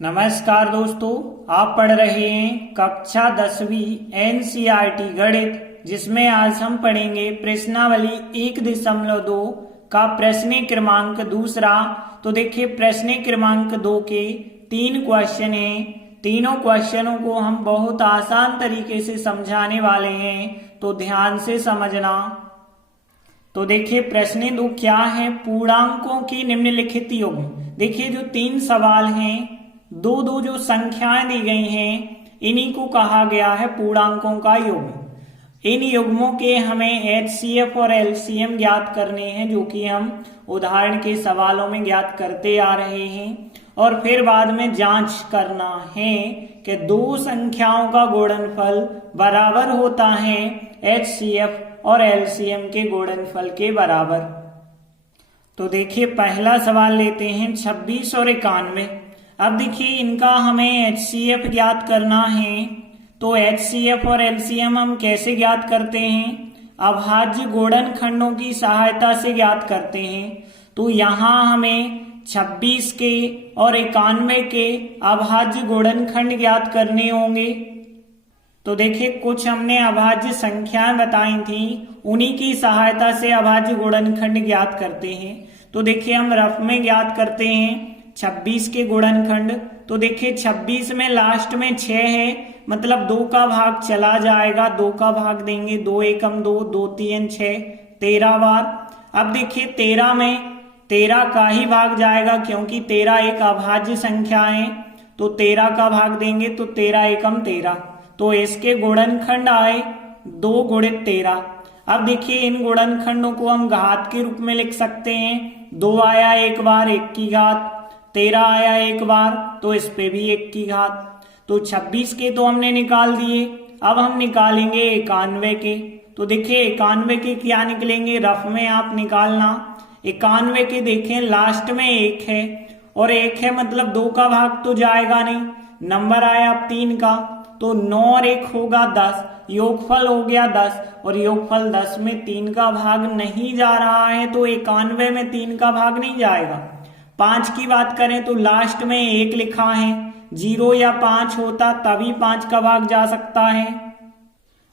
नमस्कार दोस्तों, आप पढ़ रहे हैं कक्षा 10वीं एनसीईआरटी गणित, जिसमें आज हम पढ़ेंगे प्रश्नावली 1.2 का प्रश्न क्रमांक दूसरा। तो देखिए, प्रश्न क्रमांक 2 के 3 क्वेश्चन हैं। तीनों क्वेश्चनों को हम बहुत आसान तरीके से समझाने वाले हैं, तो ध्यान से समझना। तो देखिए, प्रश्न 2 क्या है, पूर्णांकों की निम्नलिखित युग्म। देखिए, जो 3 सवाल हैं, दो दो जो संख्याएं दी गई हैं, इन्हीं को कहा गया है पूर्णांकों का युग्म। इन युग्मों के हमें एचसीएफ और एलसीएम ज्ञात करने हैं, जो कि हम उदाहरण के सवालों में ज्ञात करते आ रहे हैं। और फिर बाद में जांच करना है कि दो संख्याओं का गुणनफल बराबर होता है एचसीएफ और एलसीएम के गुणनफल के बराबर। तो देखिए, पहला सवाल लेते हैं 26 और 91। अब देखिए, इनका हमें एचसीएफ ज्ञात करना है। तो एचसीएफ और एलसीएम हम कैसे ज्ञात करते हैं? अभाज्य गुणनखंडों की सहायता से ज्ञात करते हैं। तो यहाँ हमें 26 के और 91 के अभाज्य गुणनखंड ज्ञात करने होंगे। तो देखिए, कुछ हमने अभाज्य संख्याएं बताई थी, उन्हीं की सहायता से अभाज्य गुणनखंड ज्ञात करते हैं। तो देखिए, हम रफ में ज्ञात करते हैं 26 के गुणनखंड। तो देखिए, 26 में लास्ट में 6 है, मतलब 2 का भाग चला जाएगा। 2 का भाग देंगे, 2 एकम 2, 2 3 6, 13 बार। अब देखिए, 13 में 13 का ही भाग जाएगा, क्योंकि 13 एक अभाज्य संख्या है। तो 13 का भाग देंगे तो 13 एकम 13। तो इसके गुणनखंड आए 2 गुणित 13। अब देखिए, इन गुणनखंडों को हम घात के रूप में लिख सकते हैं। 2 आया एक बार, 1 की घात। 13 आया एक बार, तो इस पे भी 1 की घात। तो 26 के तो हमने निकाल दिए। अब हम निकालेंगे 91 के। तो देखिए, 91 के क्या निकलेंगे, रफ में आप निकालना। 91 के देखें, लास्ट में 1 है और 1 है, मतलब 2 का भाग तो जाएगा नहीं। नंबर आया अब 3 का, तो 9 और 1 होगा 10, योगफल हो गया 10। और योगफल 10 में 3 का भाग नहीं जा रहा है, तो 91 में 3 का भाग नहीं जाएगा। 5 की बात करें तो लास्ट में 1 लिखा है, 0 या 5 होता तभी 5 का भाग जा सकता है।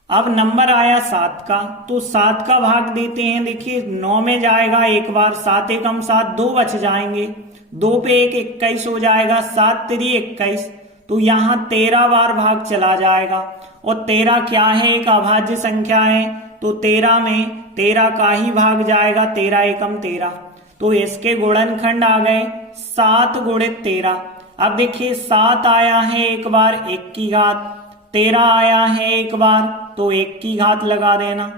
अब नंबर आया 7 का, तो 7 का भाग देते हैं। देखिए, 9 में जाएगा एक बार, 7 एकम 7, 2 बच जाएंगे। 2 पे 1 21 हो जाएगा, 7 3 21। तो यहाँ 13 बार भाग चला जाएगा। और 13 क्या है, एक अभाज्य संख्या है। तो 13 में 13 का ही भाग जाएगा, 13 एकम 13। तो इसके गुणनखंड आ गए 7 गुणित 13। अब देखिए, 7 आया है एक बार, 1 की घात। 13 आया है एक बार, तो 1 की घात लगा देना।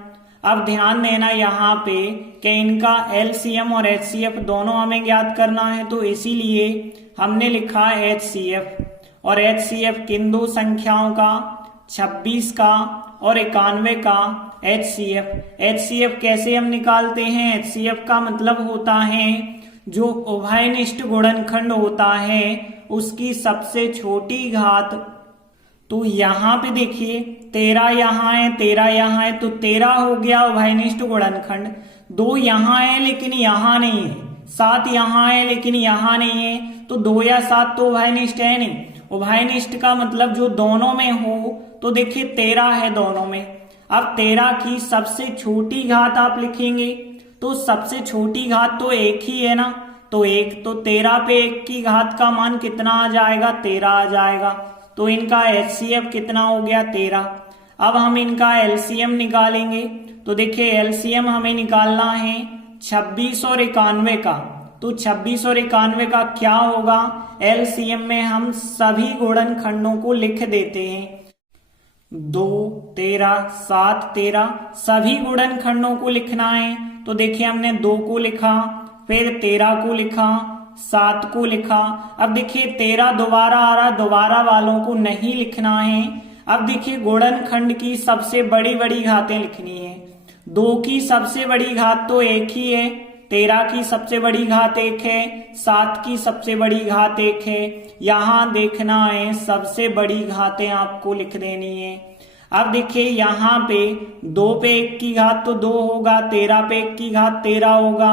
अब ध्यान देना यहाँ पे कि इनका एलसीएम और एचसीएफ दोनों हमें ज्ञात करना है। तो इसीलिए हमने लिखा एचसीएफ। और एचसीएफ किन दो संख्याओं का, 26 का और 91 का एचसीएफ। एचसीएफ कैसे हम निकालते हैं? एचसीएफ का मतलब होता है जो उभयनिष्ठ गुणनखंड होता है उसकी सबसे छोटी घात। तो यहाँ पे देखिए, 13 यहाँ है, 13 यहाँ है, तो 13 हो गया उभयनिष्ठ गुणनखंड। 2 यहाँ है लेकिन यहाँ नहीं है, 7 यहाँ है लेकिन यहाँ नहीं है, तो 2 या 7 तो उभयनिष्ठ है नहीं। उभयनिष्ठ का मतलब जो दोनों में हो। तो देखिए, 13 है दोनों में। अब 13 की सबसे छोटी घात आप लिखेंगे, तो सबसे छोटी घात तो 1 ही है ना। तो 1, तो 13 पे 1 की घात का मान कितना आ जाएगा, 13 आ जाएगा। तो इनका एचसीएफ कितना हो गया, 13। अब हम इनका एलसीएम निकालेंगे। तो देखिए, एलसीएम हमें निकालना है 26 और 91 का। तो 26 और 91 का क्या होगा, एलसीएम में हम सभी गुणनखंडों को लिख देते हैं। 2 13 7 13 सभी गुणनखंडों को लिखना है। तो देखिए, हमने 2 को लिखा, फिर 13 को लिखा, 7 को लिखा। अब देखिए, 13 दोबारा आ रहा, दोबारा वालों को नहीं लिखना है। अब देखिए, गुणनखंड की सबसे बड़ी बड़ी घातें लिखनी है। 2 की सबसे बड़ी घात तो 1 ही है, 13 की सबसे बड़ी घात 1 है, 7 की सबसे बड़ी घात 1 है। यहाँ देखना है, सबसे बड़ी घातें आपको लिख देनी है। अब देखिए, यहाँ पे 2 पे 1 की घात तो 2 होगा, 13 पे 1 की घात 13 होगा,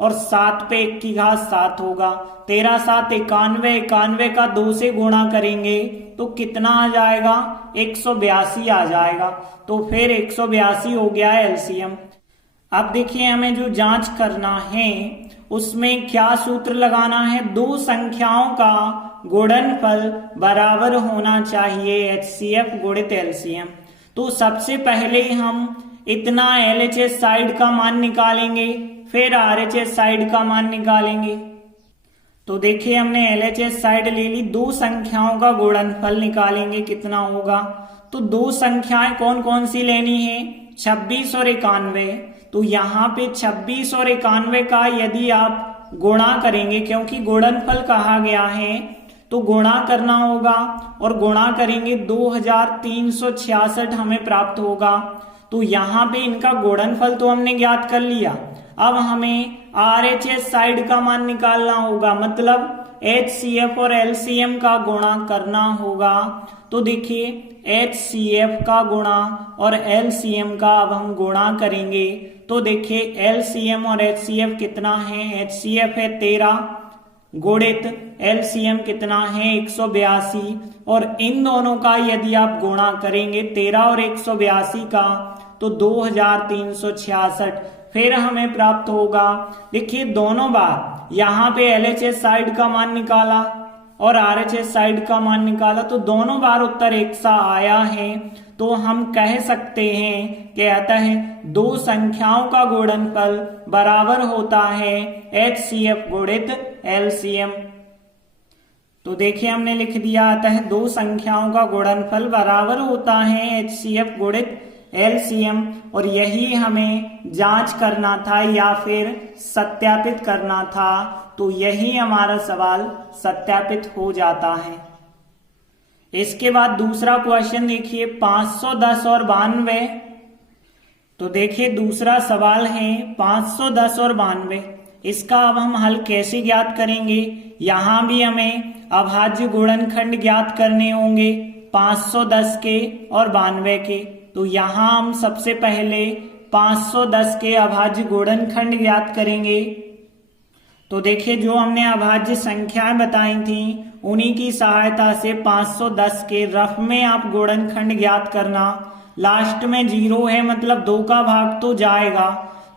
और 7 पे 1 की घात 7 होगा। 13 7 91, 91 का 2 से गुणा करेंगे तो कितना आ जाएगा, 182 आ जाएगा। तो फिर 182 हो गया है एलसीएम। अब देखिए हमें जो जांच करना है उसमें क्या सूत्र लगाना है, दो संख्याओं का गुणनफल बराबर होना चाहिए एचसीएफ गुणित एलसीएम। तो सबसे पहले हम इतना एलएचएस साइड का मान निकालेंगे, फिर आरएचएस साइड का मान निकालेंगे। तो देखिए हमने एलएचएस साइड ले ली, दो संख्याओं का गुणनफल निकालेंगे कितना होगा। तो दो संख्याएं कौन कौन सी लेनी है, 26 और 91। तो यहाँ पे 26 और 91 का यदि आप गुणा करेंगे, क्योंकि गुणनफल कहा गया है तो गुणा करना होगा, और गुणा करेंगे 2366 हमें प्राप्त होगा। तो यहाँ पे इनका गुणनफल तो हमने ज्ञात कर लिया। अब हमें आरएचएस साइड का मान निकालना होगा, मतलब एचसीएफ और एलसीएम का गुणा करना होगा। तो देखिए एचसीएफ का गुणा और एलसीएम का अब हम गुणा करेंगे। तो देखिए एलसीएम और एचसीएफ कितना है, एचसीएफ है 13 गुणित एलसीएम कितना है 182, और इन दोनों का यदि आप गुणा करेंगे 13 और 182 का तो 2366 फिर हमें प्राप्त होगा। देखिए दोनों बार यहाँ पे एलएचएस साइड का मान निकाला और आरएचएस साइड का मान निकाला, तो दोनों बार उत्तर एक सा आया है। तो हम कह सकते हैं कि अतः दो संख्याओं का गुणनफल बराबर होता है एचसीएफ गुणित एलसीएम। तो देखिए हमने लिख दिया, अतः दो संख्याओं का गुणनफल बराबर होता है एचसीएफ गुणित एलसीएम, और यही हमें जांच करना था या फिर सत्यापित करना था। तो यही हमारा सवाल सत्यापित हो जाता है। इसके बाद दूसरा क्वेश्चन देखिए 510 और 92। तो देखिए दूसरा सवाल है 510 और 92। इसका अब हम हल कैसे ज्ञात करेंगे, यहां भी हमें अभाज्य गुणनखंड ज्ञात करने होंगे 510 के और 92 के। तो यहां हम सबसे पहले 510 के अभाज्य गुणनखंड ज्ञात करेंगे। तो देखिए जो हमने अभाज्य संख्याएं बताई थी उन्हीं की सहायता से 510 के रफ में आप गुणनखंड ज्ञात करना। लास्ट में 0 है मतलब 2 का भाग तो जाएगा,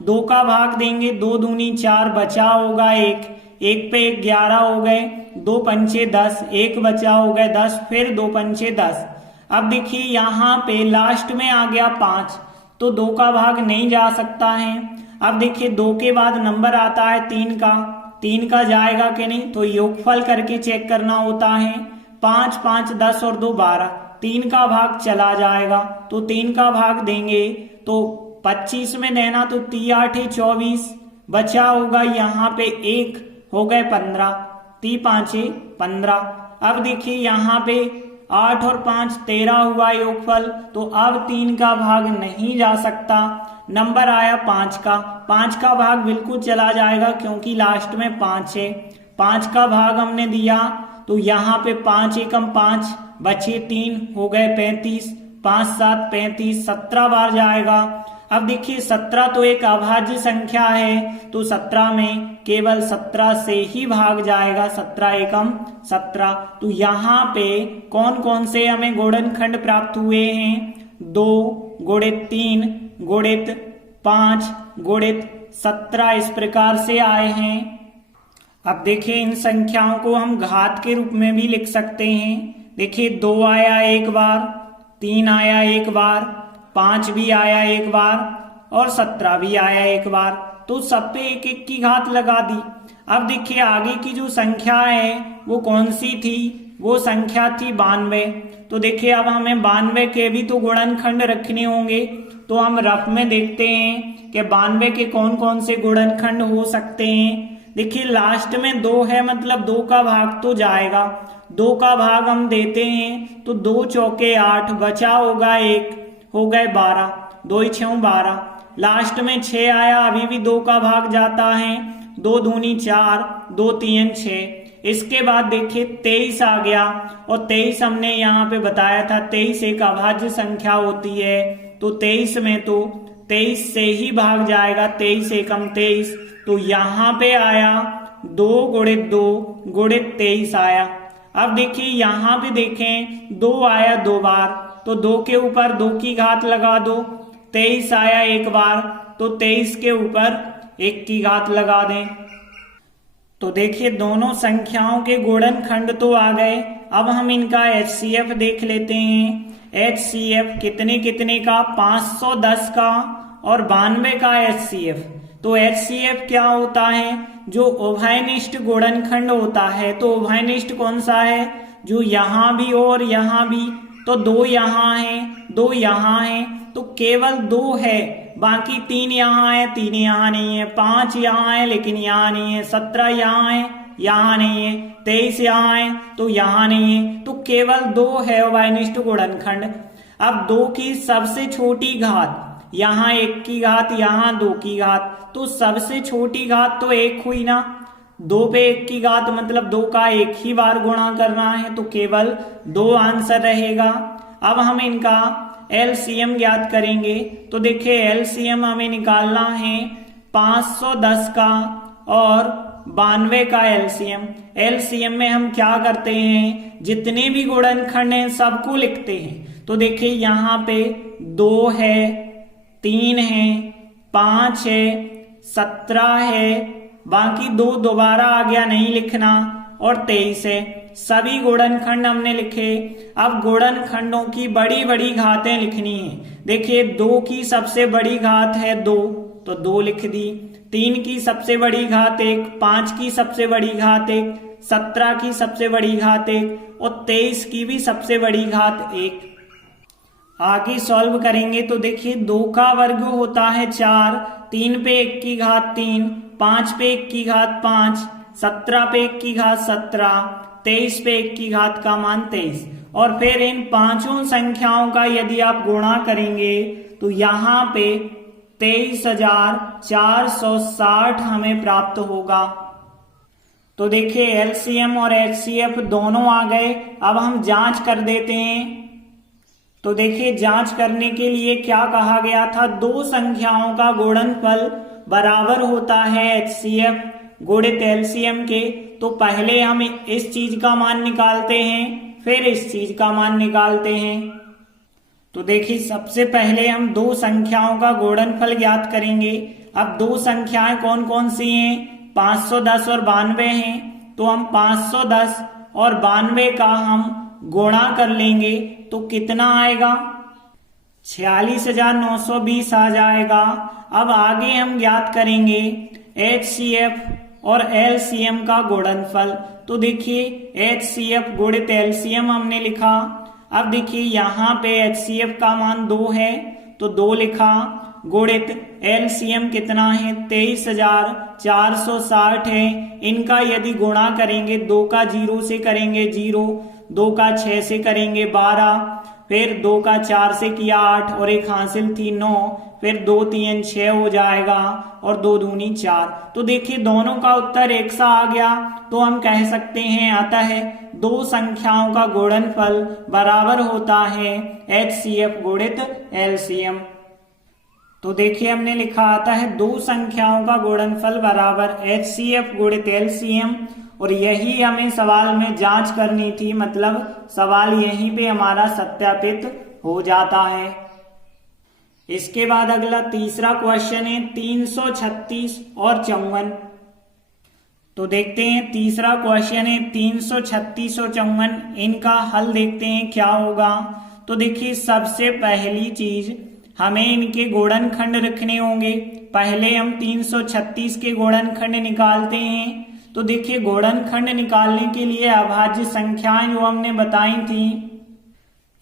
2 का भाग देंगे, 2 दूनी 4 बचा होगा 1, 1 पे 1 11 हो गए, 2 पंचे 10, 1 बचा हो गए 10, फिर 2 पंचे 10। अब देखिए यहाँ पे लास्ट में आ गया 5, तो 2 का भाग नहीं जा सकता है। अब देखिए 2 के बाद नंबर आता है 3 का जाएगा कि नहीं, तो योगफल करके चेक करना होता है। 5 5 10 और 2 12, 3 का भाग चला जाएगा, तो 3 का भाग देंगे तो 25 में देना, तो 3 8 24 बचा होगा यहाँ पे 1 हो गए 15, 3 5 15। अब देखिए यहाँ पे 8 और 5 13 हुआ योगफल, तो अब 3 का भाग नहीं जा सकता, नंबर आया 5 का भाग बिल्कुल चला जाएगा क्योंकि लास्ट में 5 है। 5 का भाग हमने दिया तो यहाँ पे 5 एकम 5 बचे 3 हो गए 35, 5 7 35, 17 बार जाएगा। अब देखिए 17 तो एक अभाज्य संख्या है, तो 17 में केवल 17 से ही भाग जाएगा, 17 एकम 17। तो यहाँ पे कौन कौन से हमें गुणनखंड प्राप्त हुए हैं, 2 गुणित 3 गुणित 5 गुणित 17 इस प्रकार से आए हैं। अब देखिए इन संख्याओं को हम घात के रूप में भी लिख सकते हैं। देखिए 2 आया एक बार, 3 आया एक बार, 5 भी आया एक बार और 17 भी आया एक बार, तो सब पे 1 1 की घात लगा दी। अब देखिए आगे की जो संख्या है वो कौन सी थी, वो संख्या थी 92। तो देखिए अब हमें 92 के भी तो गुणनखंड रखने होंगे, तो हम रफ में देखते हैं कि 92 के कौन कौन से गुणनखंड हो सकते हैं। देखिए लास्ट में 2 है मतलब 2 का भाग तो जाएगा, 2 का भाग हम देते हैं तो 2 चौके 8 बचा होगा 1 हो गए 12, 2 6 12। लास्ट में 6 आया, अभी भी 2 का भाग जाता है, 2 दूनी 4, 2 3 6। इसके बाद देखिए 23 आ गया, और 23 हमने यहाँ पे बताया था 23 एक अभाज्य संख्या होती है, तो 23 में तो 23 से ही भाग जाएगा, 23 एकम 23, तो यहाँ पे आया 2 गुणित 2 गुणित 23 आया। अब देखिए यहाँ पे देखें 2 आया 2 बार, तो 2 के ऊपर 2 की घात लगा दो, 23 आया 1 बार, तो 23 के ऊपर 1 की घात लगा दें। तो देखिए दोनों संख्याओं के गुणनखंड तो आ गए। अब हम इनका HCF देख लेते हैं। HCF कितने कितने का, 510 का और 92 का HCF। तो HCF क्या होता है, जो उभयनिष्ठ गुणनखंड होता है। तो उभयनिष्ठ कौन सा है, जो यहाँ भी हो और यहाँ भी। तो 2 यहाँ है, 2 यहाँ है, तो केवल 2 है, बाकी 3 यहाँ है, 3 यहाँ नहीं है, 5 यहाँ है लेकिन यहाँ नहीं है, 17 यहाँ है, यहाँ नहीं है, 23 यहाँ है तो यहाँ नहीं है, तो केवल 2 है उभयनिष्ठ गुणनखंड। अब 2 की सबसे छोटी घात, यहाँ 1 की घात, यहाँ 2 की घात, तो सबसे छोटी घात तो 1 हुई ना। 2 पे 1 की घात मतलब 2 का 1 ही बार गुणा करना है, तो केवल 2 आंसर रहेगा। अब हम इनका LCM ज्ञात करेंगे। तो देखिए LCM हमें निकालना है 510 का और 92 का LCM। LCM में हम क्या करते हैं, जितने भी गुणनखंड हैं सबको लिखते हैं। तो देखिए यहाँ पे 2 है, 3 है, 5 है, 17 है, बाकी 2 दोबारा आ गया नहीं लिखना, और 23 है। सभी गुणनखंड हमने लिखे। अब गुणनखंडों की बड़ी बड़ी घातें लिखनी है। देखिए 2 की सबसे बड़ी घात है 2, तो 2 लिख दी। 3 की सबसे बड़ी घात 1, 5 की सबसे बड़ी घात 1, 17 की सबसे बड़ी घात 1 और 23 की भी सबसे बड़ी घात 1। आगे सॉल्व करेंगे तो देखिए 2 का वर्ग होता है 4, 3 पे 1 की घात 3, 5 पे 1 की घात 5, 17 पे 1 की घात 17, 23 पे 1 की घात का मान 23। और फिर इन पांचों संख्याओं का यदि आप गुणा करेंगे तो यहाँ पे 23,460 हमें प्राप्त होगा। तो देखिए LCM और HCF दोनों आ गए। अब हम जांच कर देते हैं। तो देखिए जांच करने के लिए क्या कहा गया था, 2 संख्याओं का गुणनफल बराबर होता है HCF गुणित LCM के। तो पहले हम इस चीज का मान निकालते हैं, फिर इस चीज का मान निकालते हैं। तो देखिए सबसे पहले हम 2 संख्याओं का गुणनफल ज्ञात करेंगे। अब 2 संख्याएं कौन कौन सी हैं, 510 और 92 हैं। तो हम 510 और 92 का हम गुणा कर लेंगे तो कितना आएगा, 46,920 आ जाएगा। अब आगे हम ज्ञात करेंगे HCF और LCM का गुणनफल। तो देखिए HCF गुणित LCM हमने लिखा। अब देखिए यहाँ पे HCF का मान 2 है तो 2 लिखा, गुणित LCM कितना है 23,460 है। इनका यदि गुणा करेंगे, 2 का 0 से करेंगे 0, 2 का 6 से करेंगे 12, फिर 2 का 4 से किया 8 और 1 हासिल थी 9, फिर 2 3 6 हो जाएगा और 2 दूनी 4। तो देखिए दोनों का उत्तर एक सा आ गया। तो हम कह सकते हैं अतः 2 संख्याओं का गुणनफल बराबर होता है HCF गुणित LCM। तो देखिए हमने लिखा आता है 2 संख्याओं का गुणनफल बराबर HCF गुणित LCM, और यही हमें सवाल में जांच करनी थी, मतलब सवाल यहीं पे हमारा सत्यापित हो जाता है। इसके बाद अगला तीसरा क्वेश्चन है 336 और 54। तो देखते हैं तीसरा क्वेश्चन है 336 और 54, इनका हल देखते हैं क्या होगा। तो देखिए सबसे पहली चीज हमें इनके गुणनखंड रखने होंगे। पहले हम 336 के गुणनखंड निकालते हैं। तो देखिए गुणनखंड निकालने के लिए अभाज्य संख्याएं जो हमने बताई थी,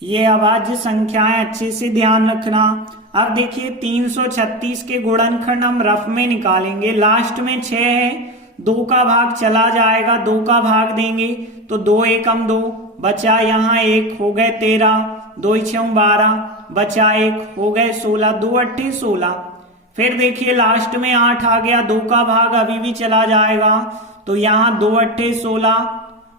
ये अभाज्य संख्याएं अच्छे से ध्यान रखना। अब देखिए 336 के गुणनखंड हम रफ में निकालेंगे। लास्ट में 6 है, 2 का भाग चला जाएगा, 2 का भाग देंगे तो 2 एकम 2, बचा यहाँ 1 हो गए 13, 2 6 12, बचा 1 हो गए 16, 2 8 16। फिर देखिए लास्ट में 8 आ गया, 2 का भाग अभी भी चला जाएगा तो यहाँ 2 8 16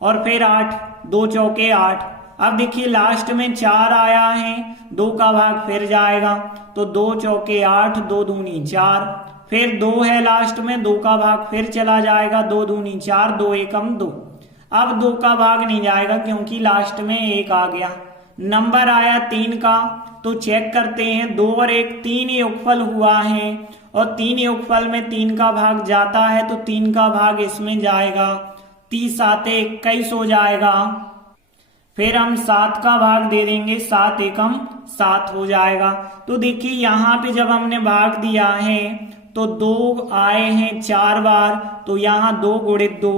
और फिर 8, 2 चौके 8। अब देखिए लास्ट में 4 आया है, 2 का भाग फिर जाएगा तो 2 चौके 8, 2 दूनी 4, फिर 2 है लास्ट में, 2 का भाग फिर चला जाएगा, 2 दूनी 4, 2 एकम 2। अब 2 का भाग नहीं जाएगा क्योंकि लास्ट में 1 आ गया। नंबर आया 3 का, तो चेक करते हैं 2 और 1 3 योगफल हुआ है और 3 योगफल में 3 का भाग जाता है तो 3 का भाग इसमें जाएगा, 30 7 21 हो जाएगा। फिर हम 7 का भाग दे देंगे, 7 एकम 7 हो जाएगा। तो देखिए यहाँ पे जब हमने भाग दिया है तो 2 आए हैं 4 बार, तो यहाँ 2 गुणित 2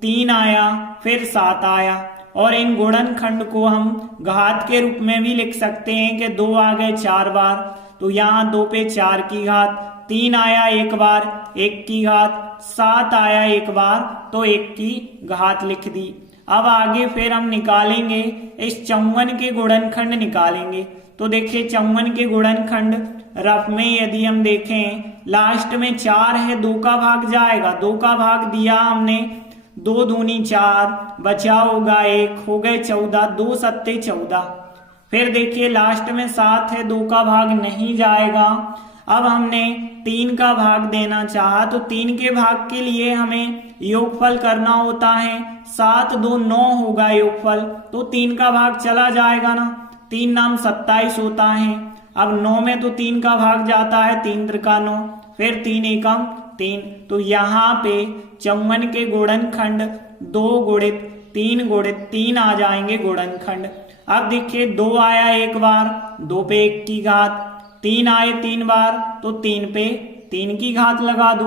3 आया, फिर 7 आया। और इन गुणनखंड को हम घात के रूप में भी लिख सकते हैं कि 2 आ गए 4 बार, तो यहाँ 2 पे 4 की घात, 3 आया 1 बार 1 की घात, 7 आया 1 बार तो 1 की घात लिख दी। अब आगे फिर हम निकालेंगे इस 54 के गुणनखंड निकालेंगे। तो देखिए 54 के गुणनखंड रफ में यदि हम देखें, लास्ट में 4 है, 2 का भाग जाएगा, 2 का भाग दिया हमने, 2 दूनी 4, बचा होगा 1, हो गए 14, 2 सत्ते 14। फिर देखिए लास्ट में 7 है, 2 का भाग नहीं जाएगा। अब हमने 3 का भाग देना चाहा तो 3 के भाग के लिए हमें योगफल करना होता है, 7 2 9 होगा योगफल, तो 3 का भाग चला जाएगा ना, 3 नाम 27 होता है। अब 9 में तो 3 का भाग जाता है, 3 त्रिका 9, फिर 3 एकम 3, तो यहाँ पे 54 के गुणनखंड 2 गुणित 3 गुणित 3 आ जाएंगे गुणनखंड। अब देखिए 2 आया 1 बार, 2 पे 1 की घात, 3 आए 3 बार तो 3 पे 3 की घात लगा दो।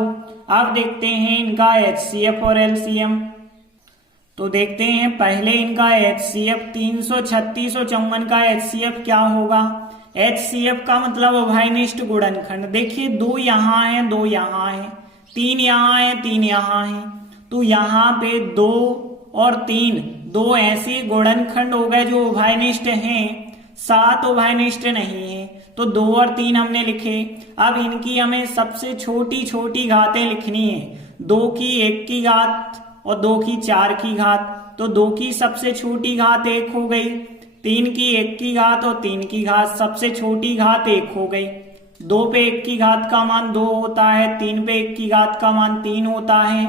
अब देखते हैं इनका HCF और LCM। तो देखते हैं पहले इनका HCF 336 और 54 का HCF क्या होगा। HCF का मतलब उभयनिष्ठ गुणनखंड। देखिए 2 यहाँ है, 2 यहाँ है, 3 यहाँ है, 3 यहाँ है, तो यहाँ पे 2 और 3 2 ऐसे गुणनखंड हो गए जो उभयनिष्ठ हैं, 7 उभयनिष्ठ नहीं है, तो 2 और 3 हमने लिखे। अब इनकी हमें सबसे छोटी छोटी घातें लिखनी है, 2 की 1 की घात और 2 की 4 की घात, तो 2 की सबसे छोटी घात 1 हो गई, 3 की 1 की घात और 3 की घात सबसे छोटी घात 1 हो गई। 2 पे 1 की घात का मान 2 होता है, 3 पे 1 की घात का मान 3 होता है,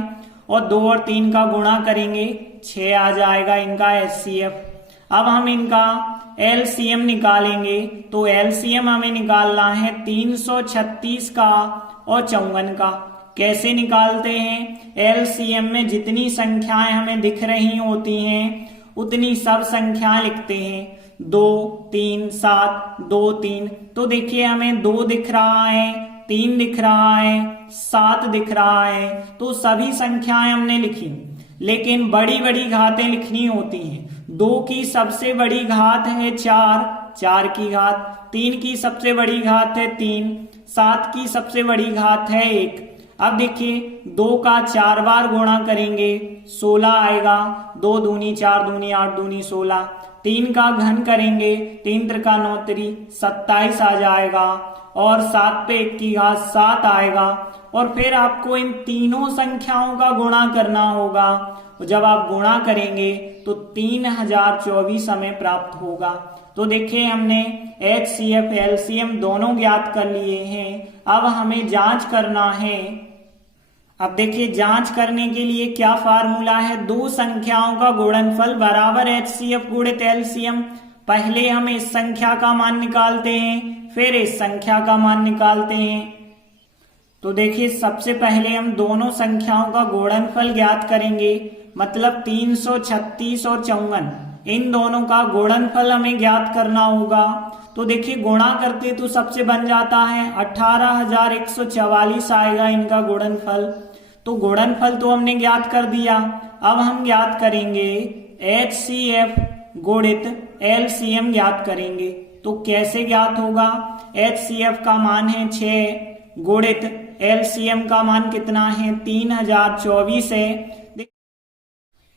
और 2 और 3 का गुणा करेंगे 6 आ जाएगा इनका HCF। अब हम इनका LCM निकालेंगे, तो LCM हमें निकालना है 336 का और 54 का। कैसे निकालते हैं, LCM में जितनी संख्याएं हमें दिख रही होती हैं उतनी सब संख्याएं लिखते हैं, 2 3 7 2 3। तो देखिए हमें 2 दिख रहा है, 3 दिख रहा है, 7 दिख रहा है, तो सभी संख्याएं हमने लिखी। लेकिन बड़ी बड़ी घातें लिखनी होती हैं। 2 की सबसे बड़ी घात है 4, 4 की घात, 3 की सबसे बड़ी घात है 3, 7 की सबसे बड़ी घात है 1। अब देखिए 2 का 4 बार गुणा करेंगे 16 आएगा, 2 दूनी 4 दूनी 8 दूनी 16। 3 का घन करेंगे, 3 त्रिका 9 त्रि 27 आ जाएगा, और 7 पे 1 की घात 7 आएगा। और फिर आपको इन तीनों संख्याओं का गुणा करना होगा, जब आप गुणा करेंगे तो 3024 हमें प्राप्त होगा। तो देखिए हमने HCF LCM दोनों ज्ञात कर लिए हैं। अब हमें जांच करना है। अब देखिए जांच करने के लिए क्या फार्मूला है, 2 संख्याओं का गुणनफल बराबर HCF गुणित LCM। पहले हम इस संख्या का मान निकालते हैं, फिर इस संख्या का मान निकालते हैं। तो देखिए सबसे पहले हम दोनों संख्याओं का गुणनफल ज्ञात करेंगे, मतलब 336 और 54, इन दोनों का गुणनफल हमें ज्ञात करना होगा। तो देखिए गुणा करते तो सबसे बन जाता है 18,144 आएगा इनका गुणनफल। तो गुणनफल तो हमने ज्ञात कर दिया। अब हम ज्ञात करेंगे HCF गुणित LCM ज्ञात करेंगे। तो कैसे ज्ञात होगा, HCF का मान है 6 गुणित LCM का मान कितना है 3024 है।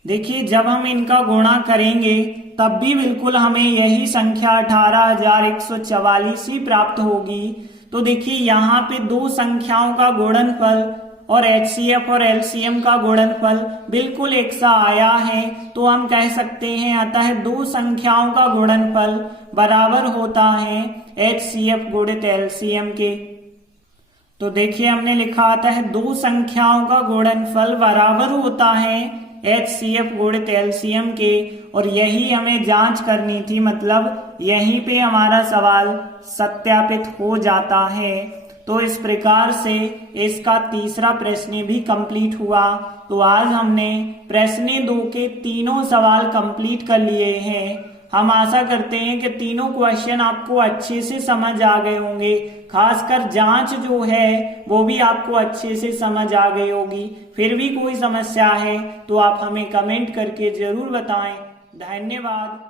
देखिए जब हम इनका गुणा करेंगे तब भी बिल्कुल हमें यही संख्या 18,144 ही प्राप्त होगी। तो देखिए यहाँ पे 2 संख्याओं का गुणनफल और HCF और LCM का गुणनफल बिल्कुल एक सा आया है, तो हम कह सकते हैं अतः दो संख्याओं का गुणनफल बराबर होता है HCF गुणित LCM के। तो देखिए हमने लिखा आता है दो संख्याओं का गुणनफल बराबर होता है HCF गुणित LCM के, और यही हमें जांच करनी थी, मतलब यहीं पे हमारा सवाल सत्यापित हो जाता है। तो इस प्रकार से इसका तीसरा प्रश्न भी कंप्लीट हुआ। तो आज हमने प्रश्न 2 के तीनों सवाल कंप्लीट कर लिए हैं। हम आशा करते हैं कि तीनों क्वेश्चन आपको अच्छे से समझ आ गए होंगे, खासकर जांच जो है वो भी आपको अच्छे से समझ आ गई होगी। फिर भी कोई समस्या है तो आप हमें कमेंट करके जरूर बताएं। धन्यवाद।